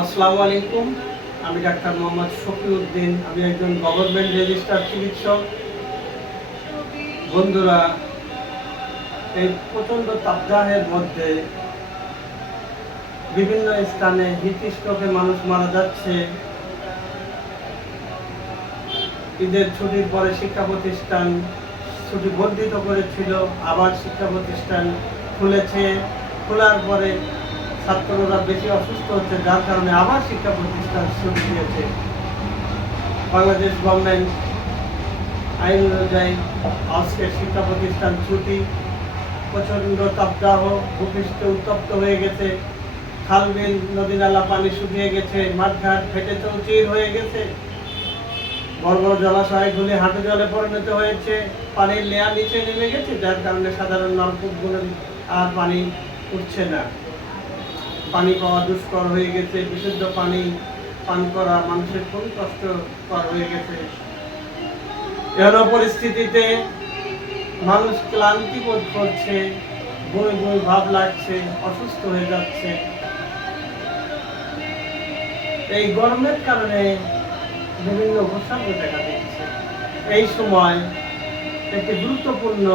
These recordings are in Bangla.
আসসালামু আলাইকুম। আমি ডাক্তার মোহাম্মদ শফিউদ্দিন। আমি একজন গভর্নমেন্ট রেজিস্টার্ড চিকিৎসক। বন্ধুরা, এই প্রচণ্ড তাপদাহের মধ্যে বিভিন্ন স্থানে হিট স্ট্রোকে মানুষ মারা যাচ্ছে। ঈদের ছুটির পরে শিক্ষা প্রতিষ্ঠান ছুটি বর্ধিত করেছিল, আবার শিক্ষা প্রতিষ্ঠান খুলেছে। খোলার পরে ছাত্ররা বেশি অসুস্থ হচ্ছে, যার কারণে আবার শিক্ষা প্রতিষ্ঠান ছুটি দিয়েছে। বাংলাদেশ গভর্নমেন্ট আইন অনুযায়ী আজকে শিক্ষা প্রতিষ্ঠান ছুটি। প্রচণ্ড তাপদাহ, ভূপৃষ্ঠ উত্তপ্ত হয়ে গেছে, খাল বিল নদী নালা পানি শুকিয়ে গেছে, মাঠঘাট ফেটে চৌচির হয়ে গেছে, বড় বড় জলাশয়গুলি হাঁটু জলে পরিণত হয়েছে, পানির লেয়ার নিচে নেমে গেছে, যার কারণে সাধারণ নলকূপগুলো আর পানি উঠছে না। পানি পাওয়া দুষ্কর হয়ে গেছে, বিশুদ্ধ পানি পান করা মানুষের খুবই কষ্টকর হয়ে গেছে। এমন পরিস্থিতিতে মানুষ ক্লান্তি বোধ করছে, বই বই ভাব লাগছে, অসুস্থ হয়ে যাচ্ছে। এই গরমের কারণে বিভিন্ন উপসর্গ দেখা দিচ্ছে। এই সময় একটি গুরুত্বপূর্ণ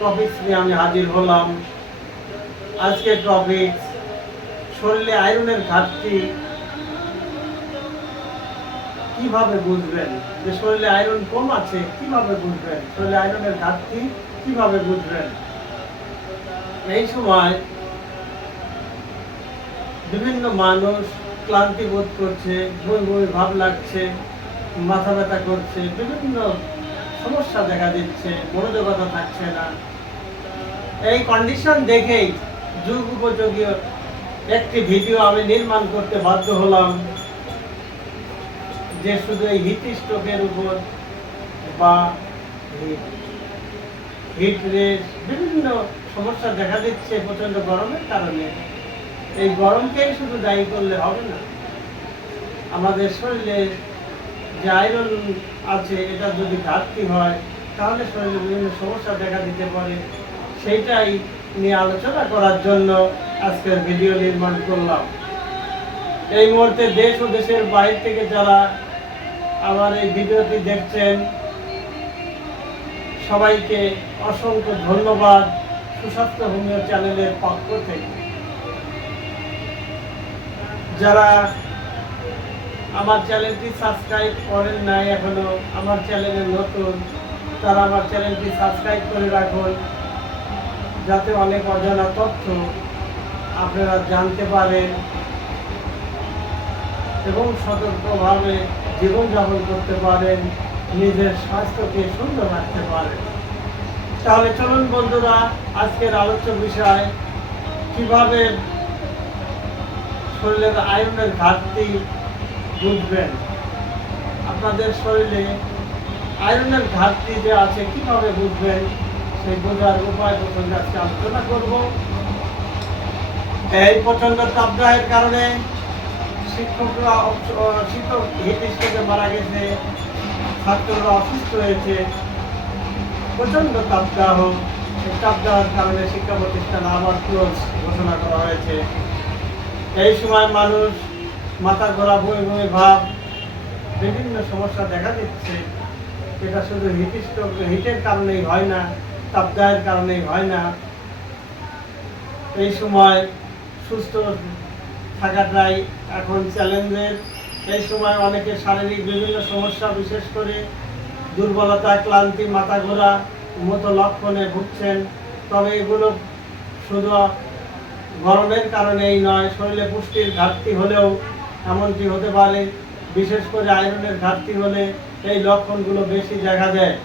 টপিকস নিয়ে আমি হাজির হলাম। আজকের টপিক, শরীরে আয়রনের ঘাটতি কিভাবে বুঝবেন। যে শরীরে আয়রন কম আছে কিভাবে বুঝবেন, শরীরে আয়রনের ঘাটতি কিভাবে বুঝবেন। এই সময় বিভিন্ন মানুষ ক্লান্তি বোধ করছে, বই বই ভাব লাগছে, মাথা ব্যথা করছে, বিভিন্ন সমস্যা দেখা দিচ্ছে, মনোযোগতা থাকছে না। এই কন্ডিশন দেখেই যুগ উপযোগী একটি ভিডিও আমি নির্মাণ করতে বাধ্য হলাম, যে শুধু এই হিট স্ট্রোকের উপর বা হিট রেস বিভিন্ন সমস্যা দেখা দিচ্ছে প্রচন্ড গরমের কারণে। এই গরমকেই শুধু দায়ী করলে হবে না, আমাদের শরীরে যে আয়রন আছে এটা যদি ঘাটতি হয় তাহলে শরীরে বিভিন্ন সমস্যা দেখা দিতে পারে। সেইটাই নিয়ে আলোচনা করার জন্য আজকের ভিডিও নির্মাণ করলাম। এই মুহূর্তে দেশ ও দেশের বাইরে থেকে যারা আমার এই ভিডিওটি দেখছেন, সবাইকে অসংখ্য ধন্যবাদ সুস্বাস্থ্য হোমিও চ্যানেলের পক্ষ থেকে। যারা আমার চ্যানেলটি সাবস্ক্রাইব করেন নাই এখনো, আমার চ্যানেলে নতুন, তারা আমার চ্যানেলটি সাবস্ক্রাইব করে রাখুন, যাতে অনেক অজানা তথ্য আপনারা জানতে পারেন এবং সতর্কভাবে জীবনযাপন করতে পারেন, নিজের স্বাস্থ্যকে সুন্দর রাখতে পারেন। তাহলে চলুন বন্ধুরা, আজকের আলোচ্য বিষয় কিভাবে শরীরের আয়রনের ঘাটতি বুঝবেন। আপনাদের শরীরে আয়রনের ঘাটতি যে আছে কিভাবে বুঝবেন, সেই বোঝার উপায় প্রসঙ্গে আজকে আলোচনা করব। এই প্রচন্ড তাপদাহের কারণে শিক্ষক হিট স্ট্রোকে মারা গেছে, ছাত্ররা অসুস্থ হয়েছে। প্রচন্ড তাপদাহ, এই তাপদাহের কারণে শিক্ষা প্রতিষ্ঠান আবার ক্লোজ ঘোষণা করা হয়েছে। এই সময় মানুষ মাথা ঘোরা, বই বই ভাব, বিভিন্ন সমস্যা দেখা দিচ্ছে। এটা শুধু হিটের কারণেই হয় না, তাপদাহের কারণেই হয় না। এই সময় সুস্থ থাকাটাই এখন চ্যালেঞ্জের। এই সময় অনেকে শারীরিক বিভিন্ন সমস্যা, বিশেষ করে দুর্বলতা, ক্লান্তি, মাথা ঘোরা মতো লক্ষণে ভুগছেন। তবে এগুলো শুধু গরমের কারণেই নয়, শরীরে পুষ্টির ঘাটতি হলেও এমনটি হতে পারে। বিশেষ করে আয়রনের ঘাটতি হলে এই লক্ষণগুলো বেশি দেখা দেয়।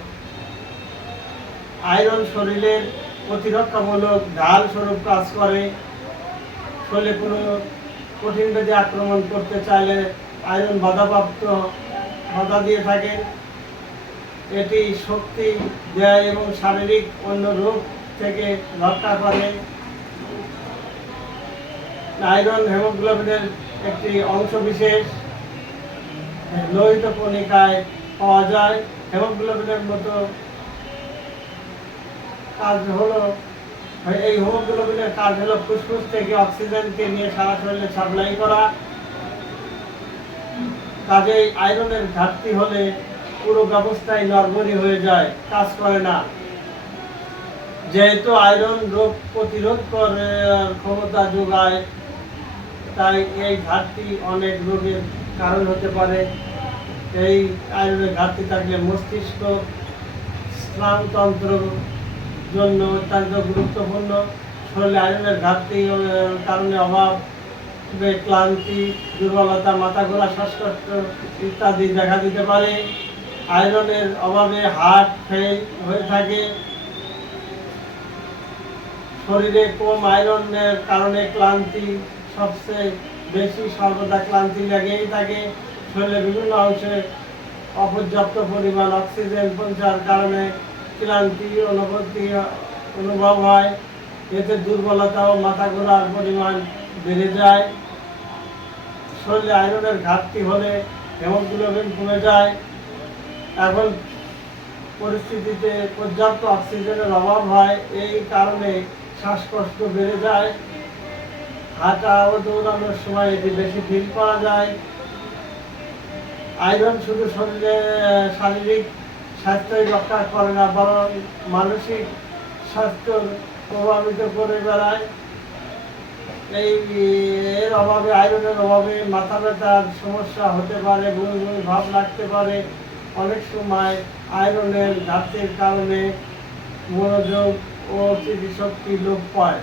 আয়রন শরীরের প্রতিরক্ষামূলক ঢাল স্বরূপ কাজ করে। শরীরে কোনো কঠিন ব্যাধি আক্রমণ করতে চাইলে আয়রন বাধা দিয়ে থাকে। এটি শক্তি দেয় এবং শারীরিক অন্য রোগ থেকে রক্ষা করে। আয়রন হিমোগ্লোবিনের একটি অংশ বিশেষ, লোহিত কণিকায় পাওয়া যায়। হিমোগ্লোবিনের মতো কাজ হলো, এই হিমোগ্লোবিনের কাজ হলো ফুসফুস থেকে অক্সিজেনকে নিয়ে সারা শরীরে সাপ্লাই করা কাজেই আয়রনের ঘাটতি হলে পুরো ব্যবস্থায় নড়বড়ে হয়ে যায়, কাজ করে না। যেহেতু আয়রন রোগ প্রতিরোধ করে ক্ষমতা যোগায়, তাই এই ঘাটতি অনেক রোগের কারণ হতে পারে। এই আয়রনের ঘাটতি থাকলে মস্তিষ্ক স্নায়ুতন্ত্র জন্য অত্যন্ত গুরুত্বপূর্ণ। শরীরে আয়রনের ঘাটতির কারণে অভাব, ক্লান্তি, দুর্বলতা, মাথা ঘোরা, শ্বাসকষ্ট ইত্যাদি দেখা দিতে পারে। আয়রনের অভাবে হার্ট ফেল হয়ে থাকে। শরীরে কম আয়রনের কারণে ক্লান্তি সবচেয়ে বেশি, সর্বদা ক্লান্তি লেগেই থাকে। শরীরের বিভিন্ন অংশে অপর্যাপ্ত পরিমাণ অক্সিজেন পৌঁছার কারণে ক্লান্তি অনুভব হয়। এতে দুর্বলতা ও মাথা ঘোরার পরিমাণ বেড়ে যায়। শরীরে আয়রনের ঘাটতি হলে হিমোগ্লোবিন কমে যায়। এখন পরিস্থিতিতে পর্যাপ্ত অক্সিজেনের অভাব হয়, এই কারণে শ্বাসকষ্ট বেড়ে যায়। হাঁটা ও দৌড়ানোর সময় এটি বেশি ফিল করা যায়। আয়রন শুধু শারীরিক স্বাস্থ্যই রক্ষা করে না, বরং মানসিক স্বাস্থ্য প্রভাবিত করে বেড়ায়। এর অভাবে, আয়রনের অভাবে মাথা ব্যথার সমস্যা হতে পারে, বমি বমি ভাব লাগতে পারে। অনেক সময় আয়রনের ঘাটতির কারণে মনোযোগ ও স্মৃতিশক্তি লোপ পায়।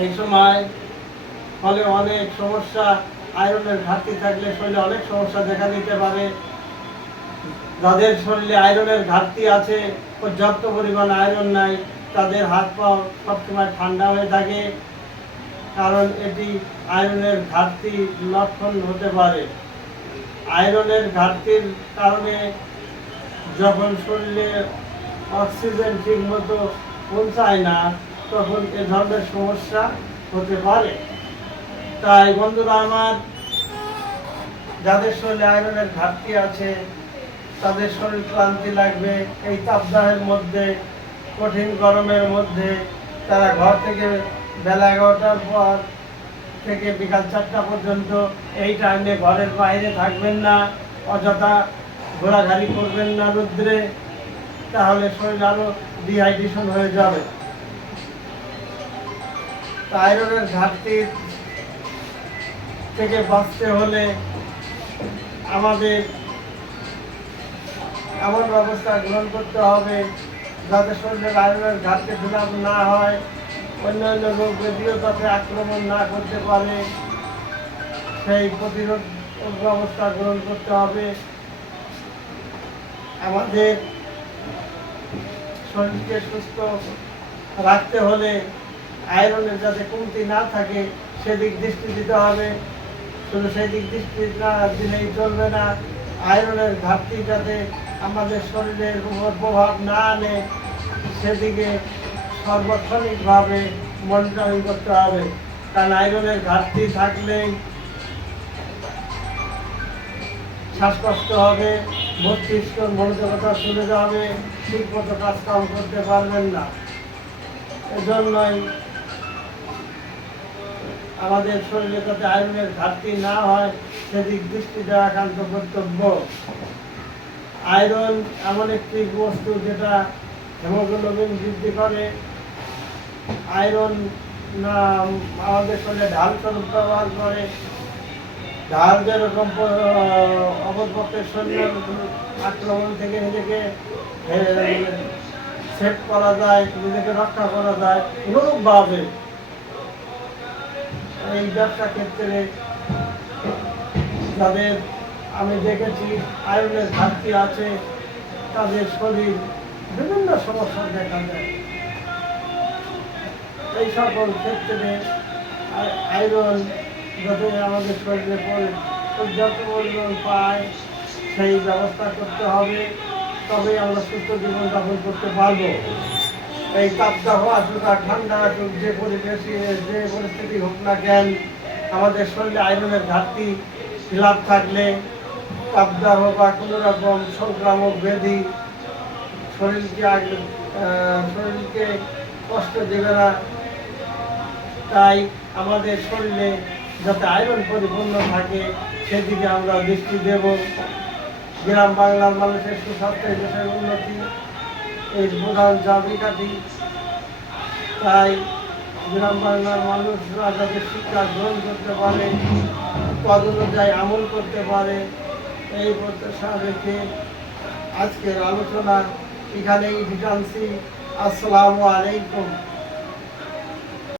এই সময় ফলে অনেক সমস্যা, আয়রনের ঘাটতি থাকলে শরীরে অনেক সমস্যা দেখা দিতে পারে। যাদের শরীরে আয়রনের ঘাটতি আছে, পর্যাপ্ত পরিমাণ আয়রন নাই, তাদের হাত পা সবসময় ঠান্ডা হয়ে থাকে, কারণ এটি আয়রনের ঘাটতির লক্ষণ হতে পারে। আয়রনের ঘাটতির কারণে যখন শরীরে অক্সিজেন ঠিকমতো পৌঁছায় না, তখন এ ধরনের সমস্যা হতে পারে। তাই বন্ধুরা আমার, যাদের শরীরে আয়রনের ঘাটতি আছে, তাদের শরীর ক্লান্তি লাগবে। এই তাপদাহের মধ্যে, কঠিন গরমের মধ্যে তারা ঘর থেকে বেলা 11টার পর থেকে বিকাল 4টা পর্যন্ত এই টাইমে ঘরের বাইরে থাকবেন না, অযথা ঘোরাঘুরি করবেন না রৌদ্রে, তাহলে শরীর আরও ডিহাইড্রেশন হয়ে যাবে। আয়রনের ঘাটতি থেকে বাঁচতে হলে আমাদের এমন ব্যবস্থা গ্রহণ করতে হবে যাতে শরীরের আয়রনের ঘাটতি ফিল আপ না হয়, অন্যান্য রোগ ব্যাধিও তাতে আক্রমণ না করতে পারে, সেই প্রতিরোধ ব্যবস্থা গ্রহণ করতে হবে। আমাদের শরীরকে সুস্থ রাখতে হলে আয়রনের যাতে কমতি না থাকে সেদিক দৃষ্টি দিতে হবে। শুধু সেই দিক দৃষ্টি না দিলেই চলবে না, আয়রনের ঘাটতি যাতে আমাদের শরীরের উপর প্রভাব না আনে সেদিকে সার্বক্ষণিকভাবে মনিটরিং করতে হবে। কারণ আয়রনের ঘাটতি থাকলেই শ্বাসকষ্ট হবে, মস্তিষ্ক মনোযোগতা চলে যাবে, ঠিকমতো কাজকাম করতে পারবেন না। এজন্যই আমাদের শরীরে যাতে আয়রনের ঘাটতি না হয় সেদিক দৃষ্টি দেওয়া একান্ত কর্তব্য। আয়রন এমন একটি বস্তু যেটা হিমোগ্লোবিন বৃদ্ধি করে। আয়রন আমাদের শরীরে ঢাল স্বরূপ ব্যবহার করে। ঢাল যেরকম অপরপক্ষের শরীর আক্রমণ থেকে নিজেকে সেভ করা যায়, নিজেকে রক্ষা করা যায়, অনুরূপভাবে এই ব্যবসা ক্ষেত্রে যাদের আমি দেখেছি আয়রনের ঘাটতি আছে, তাদের শরীর বিভিন্ন সমস্যা দেখা যায়। এই সকল ক্ষেত্রে আয়রন যাতে আমাদের শরীরে পর্যাপ্ত পরিমাণ পায় সেই ব্যবস্থা করতে হবে, তবেই আমরা সুস্থ জীবনযাপন করতে পারবো। এই তাপদাহ আসুক আর ঠান্ডা আসুক, যে পরিবেশে যে পরিস্থিতি হোক না কেন, আমাদের শরীরে আয়রনের ঘাটতি ফিল আপ থাকলে তাপদাহ বা কোনো রকম সংক্রামক ব্যাধি শরীরকে কষ্ট দেবে না। তাই আমাদের শরীরে যাতে আয়রন পরিপূর্ণ থাকে সেদিকে আমরা দৃষ্টি দেব। গ্রাম বাংলার মানুষের সুস্বাস্থ্যের দেশের উন্নতি এই প্রধান চাবিকাঠি। তাই গ্রাম বাংলার মানুষরা যাতে শিক্ষা গ্রহণ করতে পারে, পদ অনুযায়ী আমল করতে পারে, এই প্রত্যাশা রেখে আজকের আলোচনা এখানেই টানছি। আসসালামু আলাইকুম।